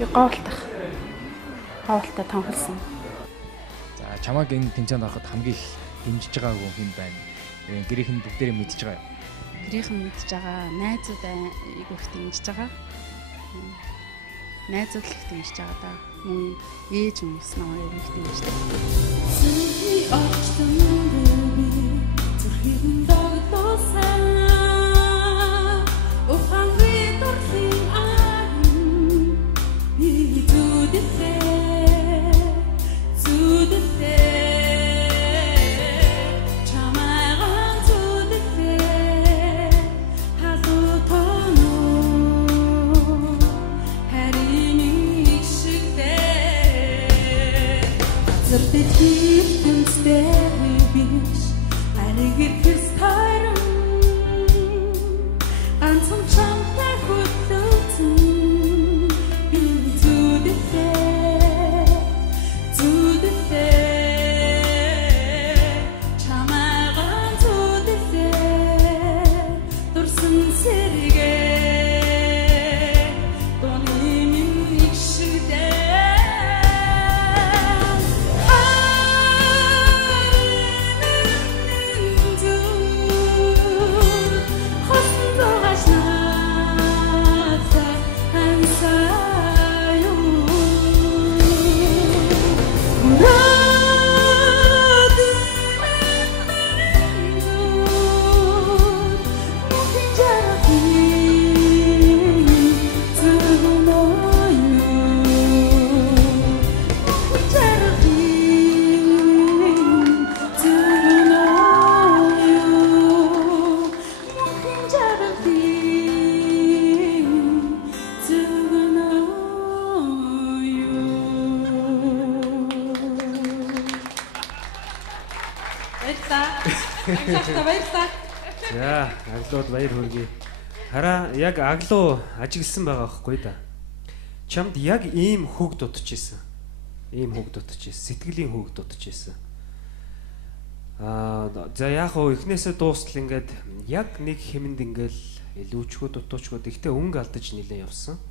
Би гоолтой тонхолсон. За чамайг энэ тэмцээнд ороход хамгийн их дэмжиж байгаа хүн хэн байна? Гэрийнх нь бүгдээрээ мэдж байгаа юу? Гэрийнх нь мэдж байгаа, найзууд айгүйх дэмжиж байгаа. Найзууд л их дэмжиж байгаа да. Мөн ээж хүмүүс намайг айгүйх дэмждэг. Сүний очтон би зүрхийн догтлоосаа ухаан виторлын арын би зүдэхээ За, аглууд баяр хүргэе. Хараа яг аглуу ажигласан байгаа байхгүй да. Чамд яг ийм хөг дутж исэн. Сэтгэлийн хөг дутж исэн. За яг хөө эхнээсээ дуустал ингээд яг нэг хэмэнд ингээл илүүчгөө дутуучгөө ихтэй өнгө алдаж нилээ явсан.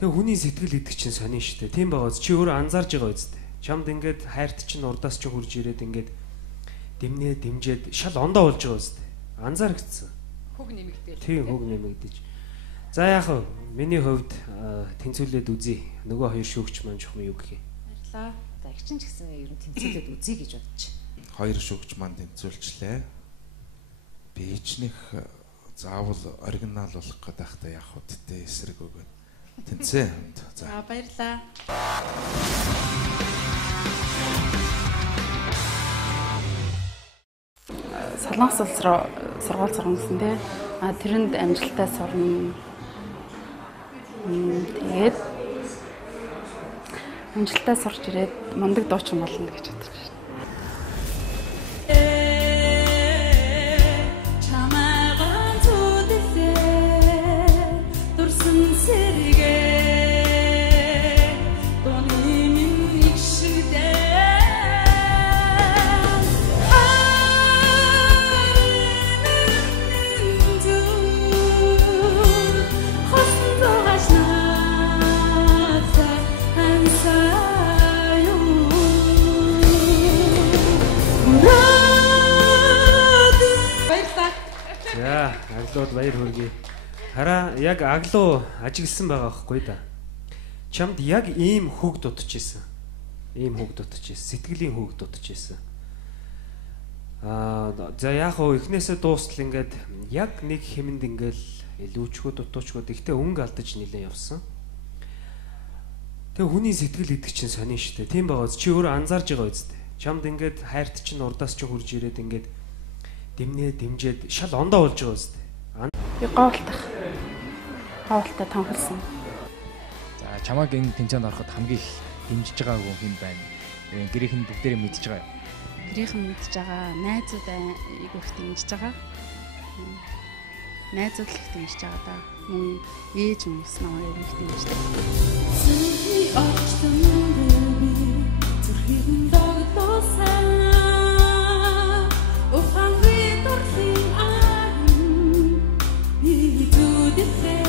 Тэгээ хүний сэтгэл идэх чинь сонин штэ. Тийм байгаа ч чи өөрөө анзаарж байгаа үстэ. Чамд ингээд хайрт чинь урдаас ч хурж ирээд ингээд дэмжээд шал ондоо болж байгаа үстэ. Анзаарчихсан. Хөг нэмэгдээл. Тийм хөг нэмэгдэж. За яг хөө миний хувьд тэнцвүүлээд үзье. Нөгөө хоёр шүүгч маань жоохон юу гэх юм. Баярлаа. За их чинь ч гэсэн ер нь тэнцвүүлээд үзье гэж бодож. Хоёр шүүгч маань тэнцвүүлчлээ. Би ичнэх заавал оригинал болох гэдэг байхдаа яг хөттэй эсрэг өгөөд тэнцээ. За баярлаа. Солонгос улс руу сургууль сурсан тий. Тэрэнд амжилттай сурна. Тэгээд амжилттай сурч ирээд мундаг дуучин болно гэж бодож байна. Аглууд баяр хүргэе. Хараа яг аглуу ажигласан байгаа байхгүй да. Чамд яг ийм хөг дутж исэн. Сэтгэлийн хөг дутж исэн. За яг хөө эхнээсээ дуустал ингээд яг нэг хэмэнд ингээл илүүчгөө дутуучгөө ихтэй өнгө алдаж нилээ явсан. Тэгээ хүний сэтгэл идэх чинь сонин штэ. Тийм байгаа ч чи өөрөө анзаарж байгаа үстэ. Чамд ингээд хайрт чинь урдаас ч хурж ирээд ингээд дэмжээд шал ондоо болж байгаа үстэ. Би гоолтой тонхолсон. За чамайг энэ тэмцээнд ороход хамгийн их дэмжиж байгаа хүн хэн байна? Гэрийнх нь бүгдээрээ мэдж байгаа юу? Гэрийнх нь мэдж байгаа, найзууд айгүйх дэмжиж байгаа. Найзууд л их дэмжиж байгаа да. Мөн ээж хүмүүс намайг айгүйх дэмждэг. Сүний очтон би зүрхийн догтлоосаа ухаан виторлын арын би зүдэхээ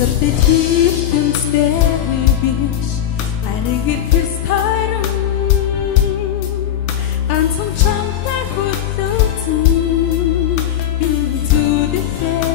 Газартай хилтэнстэй биш хариг ирэхс тайран ганцхан чамтай хөтлөсөн би зүдэхээ